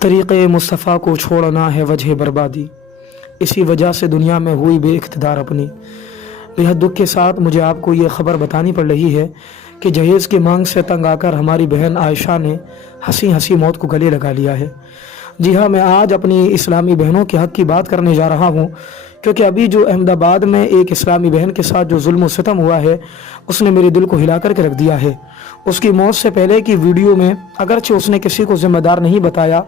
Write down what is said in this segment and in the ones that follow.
तरीक़े मुस्तफ़ा को छोड़ना है वजह बर्बादी, इसी वजह से दुनिया में हुई बेइख्तिदार अपनी। बेहद दुख के साथ मुझे आपको ये ख़बर बतानी पड़ रही है कि जहेज़ की मांग से तंग आकर हमारी बहन आयशा ने हंसी हंसी मौत को गले लगा लिया है। जी हाँ, मैं आज अपनी इस्लामी बहनों के हक़ की बात करने जा रहा हूँ, क्योंकि अभी जो अहमदाबाद में एक इस्लामी बहन के साथ जो जुल्म व सितम हुआ है उसने मेरे दिल को हिला कर के रख दिया है। उसकी मौत से पहले की वीडियो में अगरचे उसने किसी को ज़िम्मेदार नहीं बताया,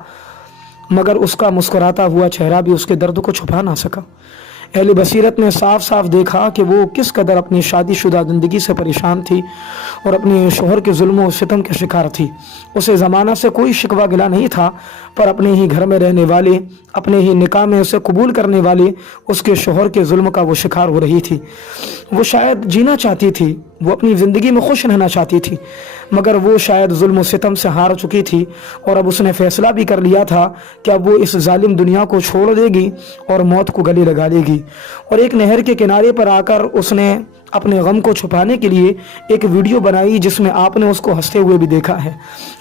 मगर उसका मुस्कुराता हुआ चेहरा भी उसके दर्द को छुपा ना सका। अहले बसीरत ने साफ साफ देखा कि वो किस कदर अपनी शादीशुदा ज़िंदगी से परेशान थी और अपने शोहर के जुल्म और सितम के शिकार थी। उसे ज़माना से कोई शिकवा गिला नहीं था, पर अपने ही घर में रहने वाले, अपने ही निकाह में उसे कबूल करने वाले उसके शोहर के जुल्म का वो शिकार हो रही थी। वो शायद जीना चाहती थी, वो अपनी ज़िंदगी में खुश रहना चाहती थी, मगर वो शायद जुल्म सितम से हार चुकी थी और अब उसने फैसला भी कर लिया था कि अब वो इस जालिम दुनिया को छोड़ देगी और मौत को गले लगा लेगी। और एक नहर के किनारे पर आकर उसने अपने गम को छुपाने के लिए एक वीडियो बनाई, जिसमें आपने उसको हंसते हुए भी देखा है।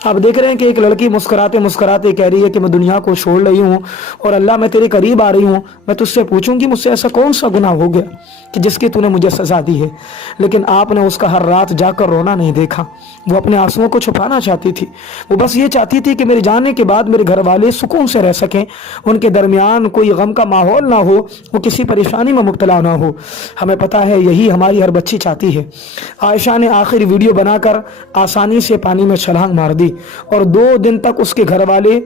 आप देख रहे हैं कि एक लड़की मुस्कुराते मुस्कुराते कह रही है कि मैं दुनिया को छोड़ रही हूँ और अल्लाह मैं तेरे करीब आ रही हूँ। मैं तुझसे पूछूंगी मुझसे ऐसा कौन सा गुनाह हो गया कि जिसकी तूने मुझे सजा दी है। लेकिन आपने उसका हर रात जाकर रोना नहीं देखा। वो अपने आंसुओं को छुपाना चाहती थी। वो बस ये चाहती थी कि मेरे जाने के बाद मेरे घर वाले सुकून से रह सकें, उनके दरमियान कोई गम का माहौल ना हो, वो किसी परेशानी में मुब्तला ना हो। हमें पता है यही हमारी हर बच्ची चाहती है। आयशा ने आखिर वीडियो बनाकर आसानी से पानी में छलांग मार दी और 2 दिन तक उसके घर वाले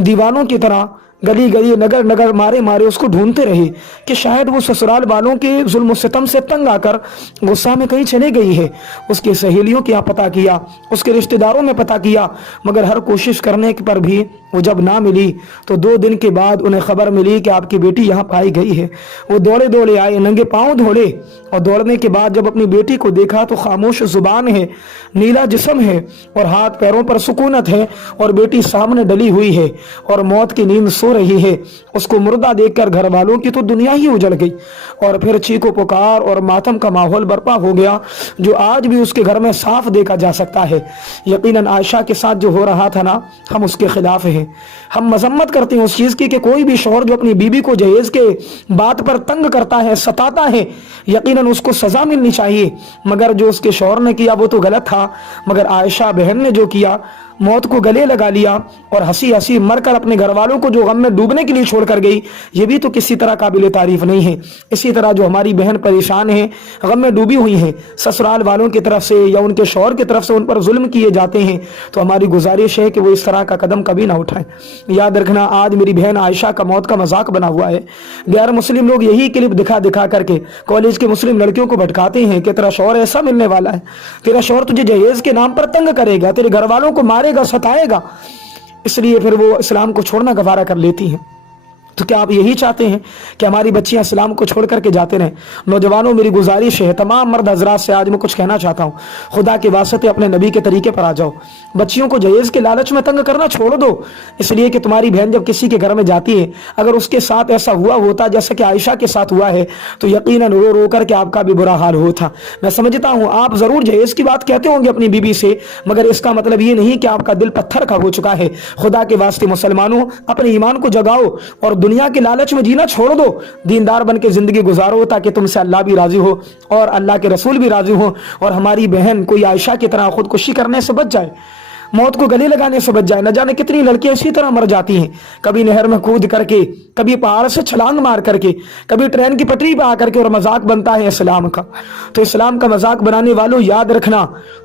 दीवानों की तरह गली गली नगर नगर मारे मारे उसको ढूंढते रहे कि शायद वो ससुराल वालों के जुल्म सितम से तंग आकर गुस्सा में कहीं चले गई है। उसकी सहेलियों के यहाँ पता किया, उसके रिश्तेदारों में पता किया, मगर हर कोशिश करने पर भी वो जब ना मिली तो 2 दिन के बाद उन्हें खबर मिली कि आपकी बेटी यहाँ पाई गई है। वो दौड़े दौड़े आए, नंगे पाँव दौड़े और दौड़ने के बाद जब अपनी बेटी को देखा तो खामोश जुबान है, नीला जिस्म है और हाथ पैरों पर सुकूनत है और बेटी सामने डली हुई है और मौत की नींद सो रही है। उसको मुर्दा देखकर घर वालों की तो दुनिया ही उजड़ गई और फिर चीखो पुकार और मातम का माहौल बर्पा हो गया, जो आज भी उसके घर में साफ देखा जा सकता है। यकीनन आयशा के साथ जो हो रहा था ना, हम उसके खिलाफ हैं। हम मजम्मत करते हैं उस चीज़ की कि कोई भी शौहर जो अपनी बीवी को जहेज के बात पर तंग करता है, सताता है, यकीनन उसको सजा मिलनी चाहिए। मगर जो उसके शौहर ने किया वो तो गलत था, मगर आयशा बहन ने जो किया, मौत को गले लगा लिया और हंसी हंसी मरकर अपने घर वालों को जो गम में डूबने के लिए छोड़ कर गई, ये भी तो किसी तरह काबिल तारीफ नहीं है। इसी तरह जो हमारी बहन परेशान है, गम में डूबी हुई है, ससुराल वालों की तरफ से या उनके शौहर की तरफ से उन पर जुल्म किए जाते हैं, तो हमारी गुजारिश है कि वो इस तरह का कदम कभी ना उठाएं। याद रखना, आज मेरी बहन आयशा का मौत का मजाक बना हुआ है। गैर मुस्लिम लोग यही क्लिप दिखा दिखा करके कॉलेज के मुस्लिम लड़कियों को भटकाते हैं कि तेरा शौहर ऐसा मिलने वाला है, तेरा शौहर तुझे जहेज के नाम पर तंग करेगा, तेरे घर वालों को मारेगा, सताएगा, इसलिए फिर वो इस्लाम को छोड़ना गवारा कर लेती हैं। तो क्या आप यही चाहते हैं कि हमारी बच्चियां इस्लाम को छोड़ करके जाते रहें? नौजवानों, मेरी गुजारिश है, तमाम मर्द हजरात से आज मैं कुछ कहना चाहता हूं, खुदा के वास्ते अपने नबी के तरीके पर आ जाओ। बच्चियों को जहेज के लालच में तंग करना छोड़ दो, इसलिए कि तुम्हारी बहन जब किसी के घर में जाती है, अगर उसके साथ ऐसा हुआ होता जैसा कि आयशा के साथ हुआ है, तो यकीनन रो रो करके आपका भी बुरा हाल होता। मैं समझता हूँ आप जरूर जहेज की बात कहते होंगे अपनी बीबी से, मगर इसका मतलब ये नहीं कि आपका दिल पत्थर का हो चुका है। खुदा के वास्ते मुसलमानों, अपने ईमान को जगाओ और दुनिया के लालच में जीना छोड़ दो। दीनदार बन के जिंदगी गुजारो ताकि तुमसे अल्लाह भी राजी हो और अल्लाह के रसूल भी राजी हो और हमारी बहन कोई आयशा की तरह खुदकुशी करने से बच जाए, मौत को गले लगाने से बच जाए। न जाने कितनी लड़कियां इसी तरह मर जाती हैं, कभी नहर में कूद करके, कभी पहाड़ से छलांग मार करके, कभी ट्रेन की पटरी पर आकर के, और मजाक बनता है इस्लाम का। तो इस्लाम का मजाक बनाने वालों, याद रखना,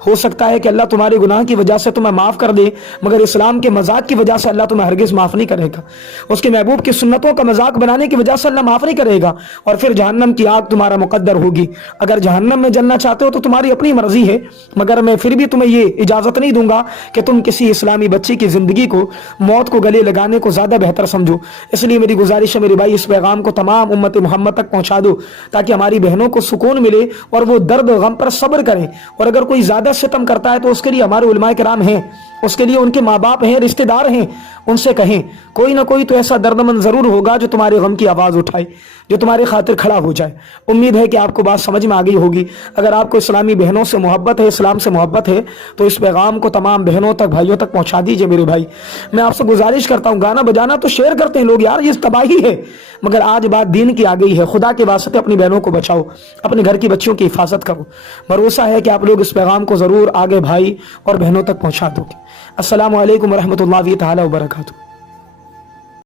हो सकता है कि अल्लाह तुम्हारे गुनाह की वजह से तुम्हें माफ कर दे, मगर इस्लाम के मजाक की वजह से अल्लाह तुम्हें हरगिज माफ नहीं करेगा। उसके महबूब की सुन्नतों का मजाक बनाने की वजह से अल्लाह माफ नहीं करेगा और फिर जहन्नम की आग तुम्हारा मुकद्दर होगी। अगर जहन्नम में जलना चाहते हो तो तुम्हारी अपनी मर्जी है, मगर मैं फिर भी तुम्हें ये इजाजत नहीं दूंगा कि तुम किसी इस्लामी बच्ची की जिंदगी को, मौत को गले लगाने को ज्यादा बेहतर समझो। इसलिए मेरी गुजारिश है मेरे भाई, इस पैगाम को तमाम उम्मत मोहम्मद तक पहुंचा दो ताकि हमारी बहनों को सुकून मिले और वो दर्द गम पर सब्र करें। और अगर कोई ज्यादा सितम करता है तो उसके लिए हमारे उलमाए किराम हैं, उसके लिए उनके माँ बाप हैं, रिश्तेदार हैं, ان سے کہیں کوئی نہ کوئی تو ایسا دردمند ضرور ہوگا جو تمہارے غم کی آواز اٹھائے، جو تمہاری خاطر کھڑا ہو جائے۔ امید ہے کہ آپ کو بات سمجھ میں آ گئی ہوگی۔ اگر آپ کو اسلامی بہنوں سے محبت ہے، اسلام سے محبت ہے، تو اس پیغام کو تمام بہنوں تک، بھائیوں تک پہنچا دیجئے میرے بھائی۔ میں آپ سے گزارش کرتا ہوں، گانا بجانا تو شیئر کرتے ہیں لوگ، یار یہ تباہی ہے، مگر آج بات دین کی آ گئی ہے۔ خدا کے واسطے اپنی بہنوں کو بچاؤ، اپنے گھر کی بچیوں کی حفاظت کرو۔ بھروسہ ہے کہ آپ لوگ اس پیغام کو ضرور آگے بھائی اور بہنوں تک پہنچا دو گے۔ السلام علیکم ورحمۃ اللہ تعالی وبرکاتہ۔